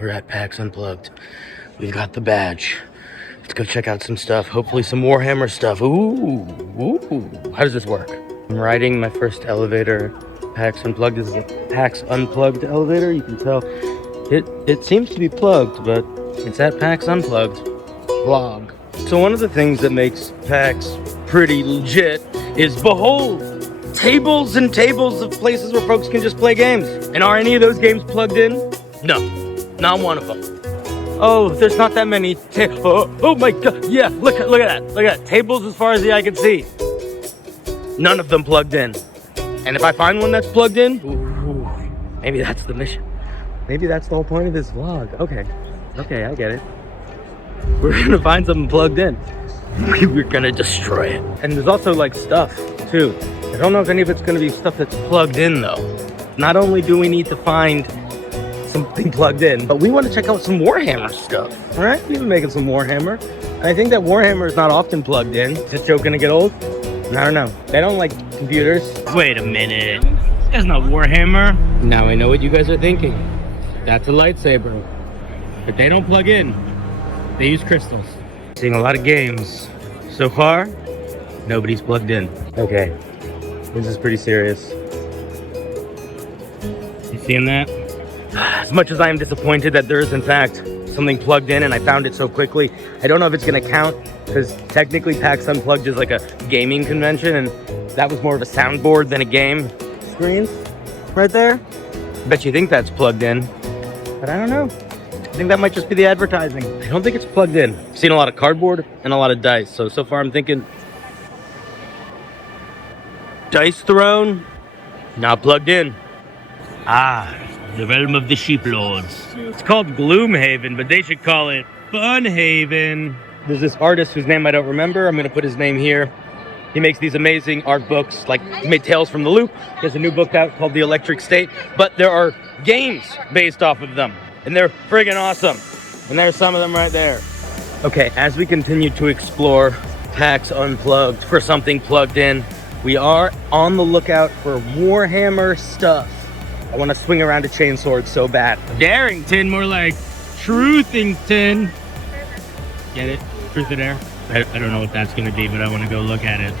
We're at Pax Unplugged. We've got the badge. Let's go check out some stuff. Hopefully some Warhammer stuff. Ooh. How does this work? I'm riding my first elevator. Pax Unplugged is a Pax Unplugged elevator. You can tell it seems to be plugged, but it's at Pax Unplugged. Vlog. So one of the things that makes Pax pretty legit is, behold, tables and tables of places where folks can just play games. And are any of those games plugged in? No, not one of them. Oh, there's not that many. Oh my God! Yeah, look at that! Look at that! Tables as far as the eye can see. None of them plugged in. And if I find one that's plugged in, ooh, maybe that's the mission. Maybe that's the whole point of this vlog. Okay, I get it. We're gonna find something plugged in. We're gonna destroy it. And there's also like stuff too. I don't know if any of it's gonna be stuff that's plugged in though. Not only do we need to find something plugged in, but we want to check out some Warhammer stuff. All right, we've been making some Warhammer. And I think that Warhammer is not often plugged in. Is this joke gonna get old? I don't know. They don't like computers. Wait a minute. That's not Warhammer. Now I know what you guys are thinking. That's a lightsaber. But they don't plug in. They use crystals. Seeing a lot of games. So far, nobody's plugged in. Okay, this is pretty serious. You seeing that? As much as I am disappointed that there is in fact something plugged in and I found it so quickly, I don't know if it's gonna count because technically PAX Unplugged is like a gaming convention and that was more of a soundboard than a game. Screens right there. Bet you think that's plugged in, but I don't know. I think that might just be the advertising. I don't think it's plugged in. I've seen a lot of cardboard and a lot of dice. So far I'm thinking dice throne, not plugged in. Ah, the realm of the sheep lords. It's called Gloomhaven, but they should call it Funhaven. There's this artist whose name I don't remember. I'm gonna put his name here. He makes these amazing art books, like he made Tales from the Loop. He has a new book out called The Electric State, but there are games based off of them, and they're friggin' awesome. And there's some of them right there. Okay, as we continue to explore PAX Unplugged for something plugged in, we are on the lookout for Warhammer stuff. I want to swing around to Chainswords so bad. Darrington, more like Truthington. Get it? Truth and Dare? I don't know what that's going to be, but I want to go look at it.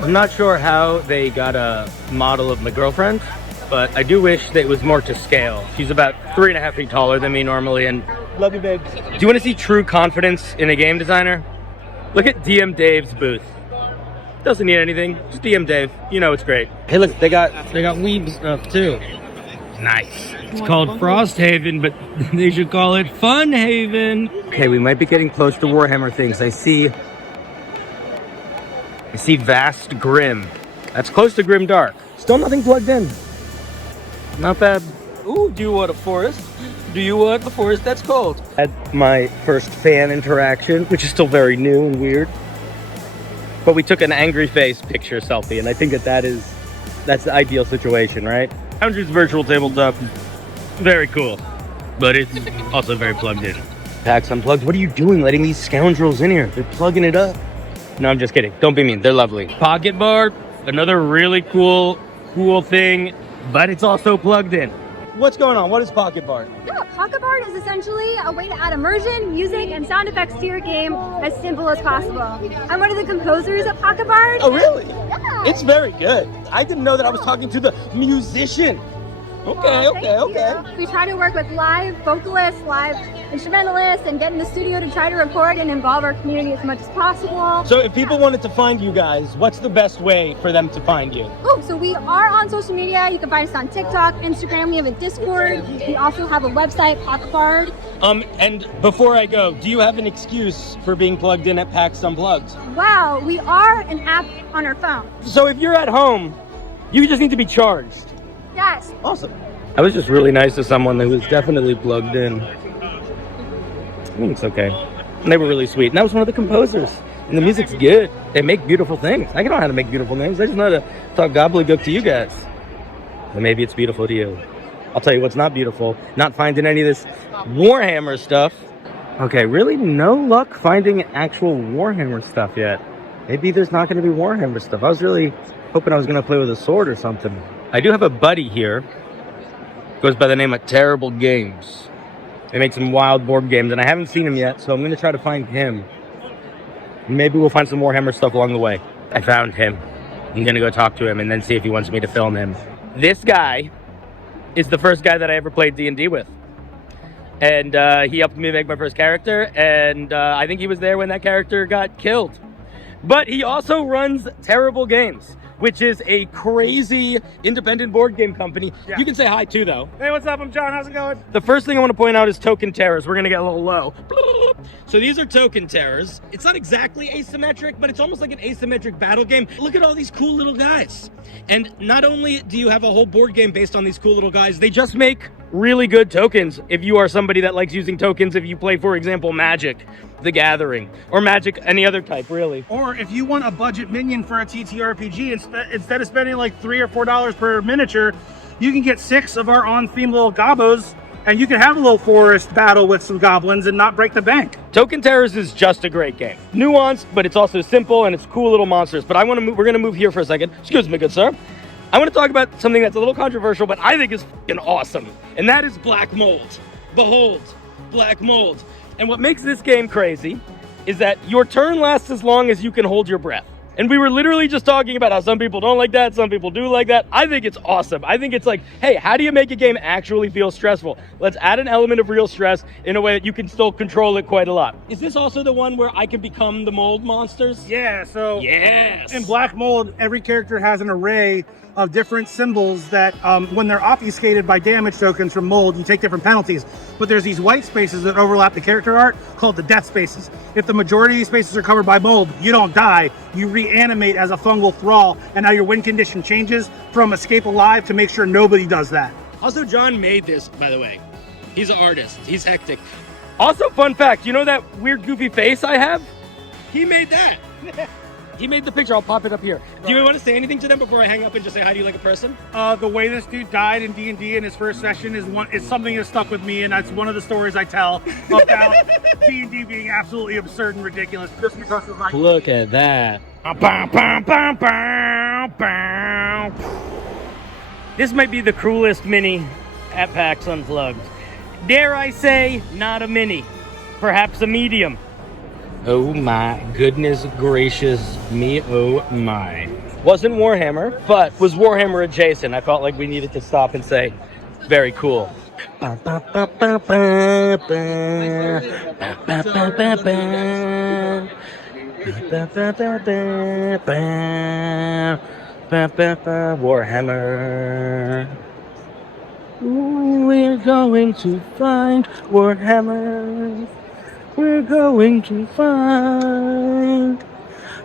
I'm not sure how they got a model of my girlfriend, but I do wish that it was more to scale. She's about 3.5 feet taller than me normally, and love you, babe. Do you want to see true confidence in a game designer? Look at DM Dave's booth. Doesn't need anything, just DM Dave. You know it's great. Hey, look, they got weeb stuff too. Nice. It's called Frosthaven, but they should call it Funhaven. Okay, we might be getting close to Warhammer things. I see Vast Grim. That's close to Grim Dark. Still nothing plugged in. Not bad. Ooh, do you want a forest? Do you want a forest that's cold? Had my first fan interaction, which is still very new and weird. But we took an angry face picture selfie, and I think that's the ideal situation, right? Foundry's virtual tabletop, very cool, but it's also very plugged in. PAX Unplugged, what are you doing letting these scoundrels in here? They're plugging it up. No, I'm just kidding. Don't be mean, they're lovely. Pocket bar, another really cool thing, but it's also plugged in. What's going on? What is Pocket Bard? Yeah, Pocket Bard is essentially a way to add immersion, music, and sound effects to your game as simple as possible. I'm one of the composers at Pocket Bard. Oh, really? Yeah. It's very good. I didn't know that I was talking to the musician. Okay. We try to work with live vocalists, live instrumentalists, and get in the studio to try to record and involve our community as much as possible. So if people wanted to find you guys, what's the best way for them to find you? Oh, so we are on social media. You can find us on TikTok, Instagram. We have a Discord. We also have a website, Pocket Bard. And before I go, do you have an excuse for being plugged in at PAX Unplugged? Wow, we are an app on our phone. So if you're at home, you just need to be charged. Yes. Awesome. I was just really nice to someone that was definitely plugged in. I think it's okay. And they were really sweet. And that was one of the composers. And the music's good. They make beautiful things. I don't know how to make beautiful things. I just know how to talk gobbledygook to you guys. And maybe it's beautiful to you. I'll tell you what's not beautiful. Not finding any of this Warhammer stuff. Okay, really no luck finding actual Warhammer stuff yet. Maybe there's not going to be Warhammer stuff. I was really hoping I was going to play with a sword or something. I do have a buddy here. Goes by the name of Terrible Games. They make some wild board games, and I haven't seen him yet, so I'm going to try to find him. Maybe we'll find some Warhammer stuff along the way. I found him. I'm going to go talk to him and then see if he wants me to film him. This guy is the first guy that I ever played D&D with. And he helped me make my first character, and I think he was there when that character got killed. But he also runs Terrible Games, which is a crazy independent board game company. Yeah. You can say hi too, though. Hey, what's up? I'm John. How's it going? The first thing I want to point out is token terrors. We're going to get a little low. So these are token terrors. It's not exactly asymmetric, but it's almost like an asymmetric battle game. Look at all these cool little guys. And not only do you have a whole board game based on these cool little guys, they just make really good tokens if you are somebody that likes using tokens. If you play, for example, Magic the Gathering, or Magic any other type, really. Or if you want a budget minion for a ttrpg, instead of spending like $3 or $4 per miniature, you can get 6 of our on-theme little gobos, and you can have a little forest battle with some goblins and not break the bank. Token Terrors is just a great game. Nuanced, but it's also simple, and it's cool little monsters. But I want to move. We're going to move here for a second. Excuse me, good sir. I want to talk about something that's a little controversial, but I think is fucking awesome. And that is Black Mold. Behold, Black Mold. And what makes this game crazy is that your turn lasts as long as you can hold your breath. And we were literally just talking about how some people don't like that, some people do like that. I think it's awesome. I think it's like, hey, how do you make a game actually feel stressful? Let's add an element of real stress in a way that you can still control it quite a lot. Is this also the one where I can become the mold monsters? Yeah, so yes. In Black Mold, every character has an array of different symbols that when they're obfuscated by damage tokens from mold, you take different penalties. But there's these white spaces that overlap the character art called the death spaces. If the majority of these spaces are covered by mold, you don't die. You reanimate as a fungal thrall, and now your win condition changes from escape alive to make sure nobody does that. Also, John made this, by the way. He's an artist. He's hectic. Also, fun fact, you know that weird goofy face I have? He made that. He made the picture. I'll pop it up here. Do you want to say anything to them before I hang up and just say hi to you like a person? The way this dude died in D&D in his first session is something that stuck with me, and that's one of the stories I tell about D&D being absolutely absurd and ridiculous just because of like. Look at that. This might be the cruelest mini at PAX Unplugged. Dare I say, not a mini, perhaps a medium. Oh my goodness gracious me, oh my. Wasn't Warhammer, but was Warhammer adjacent. I felt like we needed to stop and say, very cool. Warhammer. We're going to find Warhammer.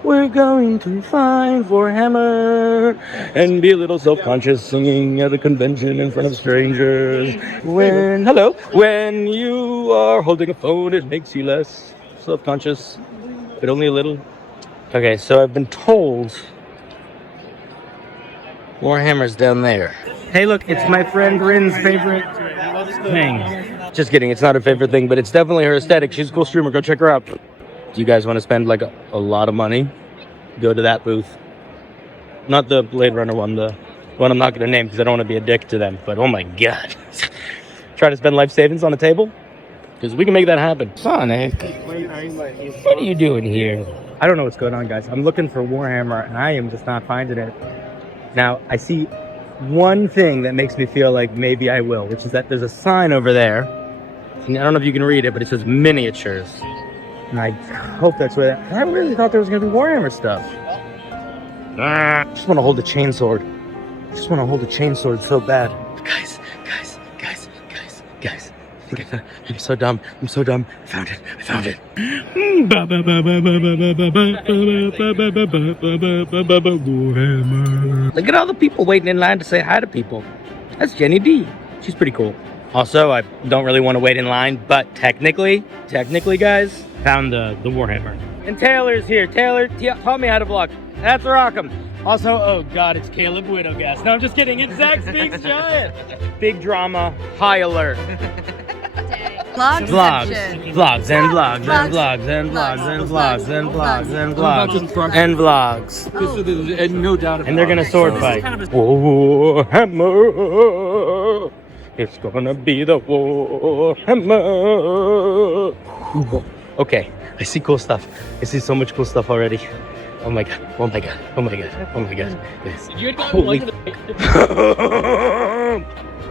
We're going to find Warhammer and be a little self-conscious singing at a convention in front of strangers. When you are holding a phone, it makes you less self-conscious, but only a little. Okay, so I've been told Warhammer's down there. Hey, look, it's my friend Rin's favorite thing. Just kidding, it's not her favorite thing, but it's definitely her aesthetic. She's a cool streamer, go check her out. Do you guys want to spend like a lot of money? Go to that booth. Not the Blade Runner one, the one I'm not going to name because I don't want to be a dick to them, but oh my god. Try to spend life savings on a table? Because we can make that happen. Sonic, what are you doing here? I don't know what's going on, guys. I'm looking for Warhammer, and I am just not finding it. Now, I see one thing that makes me feel like maybe I will, which is that there's a sign over there. And I don't know if you can read it, but it says miniatures. And I hope that's where I really thought there was going to be Warhammer stuff. I just want to hold a chainsword. I just want to hold a chainsword so bad. Guys. I think I'm so dumb. I found it. Look at all the people waiting in line to say hi to people. That's Jenny D. She's pretty cool. Also, I don't really want to wait in line, but technically, guys, found the Warhammer. And Taylor's here. Taylor taught me how to vlog. That's Rockham. Also, oh god, it's Caleb Widowgas. No, I'm just kidding. It's Zach Speaks Giant. Big drama. High alert. Vlogs. And no doubt. And they're gonna sword fight. Warhammer. It's gonna be the Warhammer. Okay, I see cool stuff. I see so much cool stuff already. Oh my god, oh my god, oh my god, oh my god. This. Holy.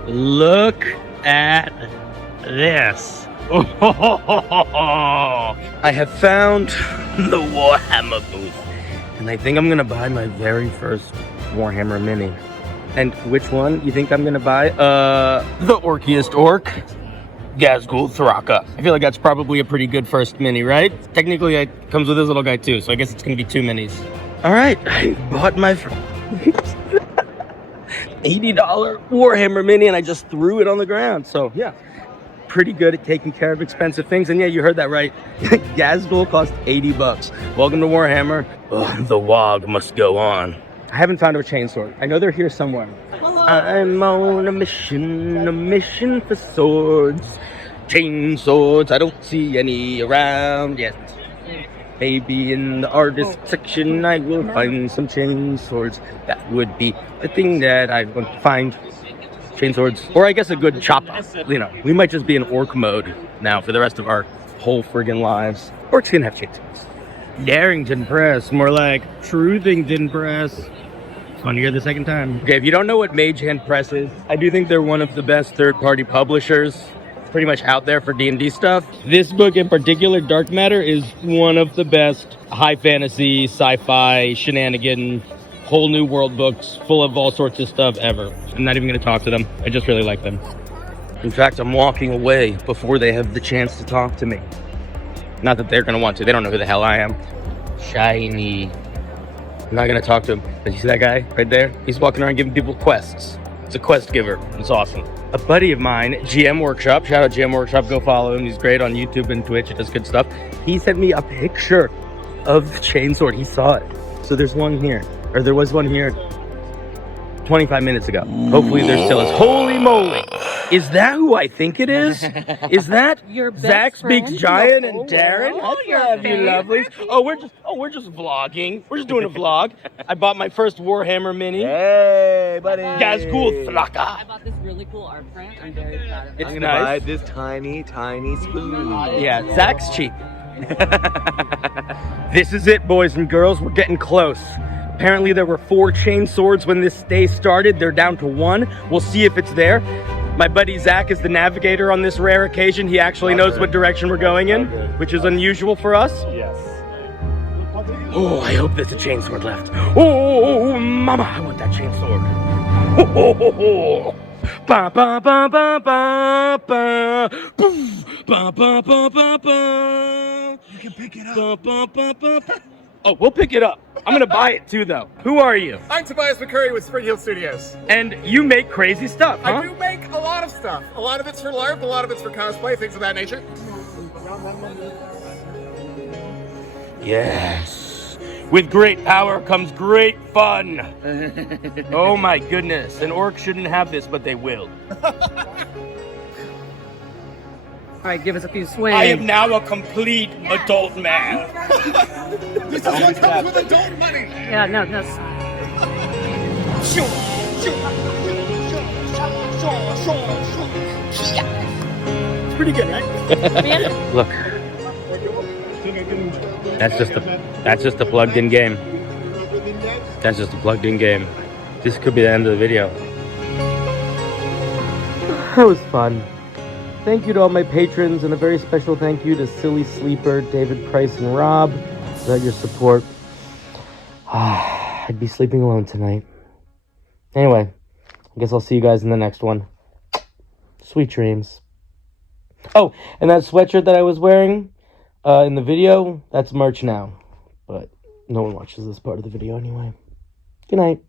Look at this. I have found the Warhammer booth. And I think I'm gonna buy my very first Warhammer Mini. And which one you think I'm gonna buy? The Orkiest Orc, Gazgul Thraka. I feel like that's probably a pretty good first Mini, right? Technically, it comes with this little guy too, so I guess it's gonna be 2 minis. All right, I bought my $80 Warhammer Mini, and I just threw it on the ground. So yeah, pretty good at taking care of expensive things. And yeah, you heard that right. Gazgul cost $80. Welcome to Warhammer. Oh, the WOG must go on. I haven't found a chainsword. I know they're here somewhere. I'm on a mission for swords. Chainswords, I don't see any around yet. Maybe in the artist section I will find some chainswords. That would be the thing that I want to find. Chainswords, or I guess a good chopper. You know, we might just be in orc mode now for the rest of our whole friggin' lives. Orcs can have chainswords. Darrington Press, more like Truthington Press. Funnier the second time. Okay, if you don't know what Mage Hand Press is, I do think they're one of the best third-party publishers pretty much out there for D&D stuff. This book in particular, Dark Matter, is one of the best high fantasy, sci-fi, shenanigan, whole new world books full of all sorts of stuff ever. I'm not even going to talk to them. I just really like them. In fact, I'm walking away before they have the chance to talk to me. Not that they're going to want to. They don't know who the hell I am. Shiny. I'm not going to talk to him. But you see that guy right there? He's walking around giving people quests. It's a quest giver. It's awesome. A buddy of mine, GM Workshop, shout out GM Workshop, go follow him. He's great on YouTube and Twitch. He does good stuff. He sent me a picture of the chainsword. He saw it. So there's one here. Or there was one here 25 minutes ago. Hopefully there still is. Holy moly! Is that who I think it is? Is that your best Zach friend? Speaks Giant and Darren? Oh, I love you, lovelies. We're just vlogging. We're just doing a vlog. I bought my first Warhammer Mini. Hey, buddy. Gazgul I Thraka. bought this really cool art print. I'm very proud of it. It's I'm gonna buy nice. this tiny spoon. Yeah, Zach's cheap. This is it, boys and girls. We're getting close. Apparently there were 4 chain swords when this day started. They're down to 1. We'll see if it's there. My buddy Zach is the navigator on this rare occasion. He actually knows what direction we're going in, which is unusual for us. Yes. Oh, I hope there's a chainsword left. Oh, mama, I want that chainsword. Oh, ba ba ba ba ba ba. Poof. Ba ba ba ba ba. You can pick it up. Ba ba ba ba ba. Oh, we'll pick it up. I'm gonna buy it too, though. Who are you? I'm Tobias McCurry with Spring Hill Studios. And you make crazy stuff, huh? I do make a lot of stuff. A lot of it's for LARP, a lot of it's for cosplay, things of that nature. Yes. With great power comes great fun. Oh my goodness. An orc shouldn't have this, but they will. All right, give us a few swings. I am now a complete adult man. This is what comes with adult money. Yeah, no. It's pretty good, right? Look. That's just a plugged-in game. That's just a plugged-in game. This could be the end of the video. That was fun. Thank you to all my patrons, and a very special thank you to Silly Sleeper, David Price, and Rob. Without your support, I'd be sleeping alone tonight. Anyway, I guess I'll see you guys in the next one. Sweet dreams. Oh, and that sweatshirt that I was wearing in the video, that's merch now. But no one watches this part of the video anyway. Good night.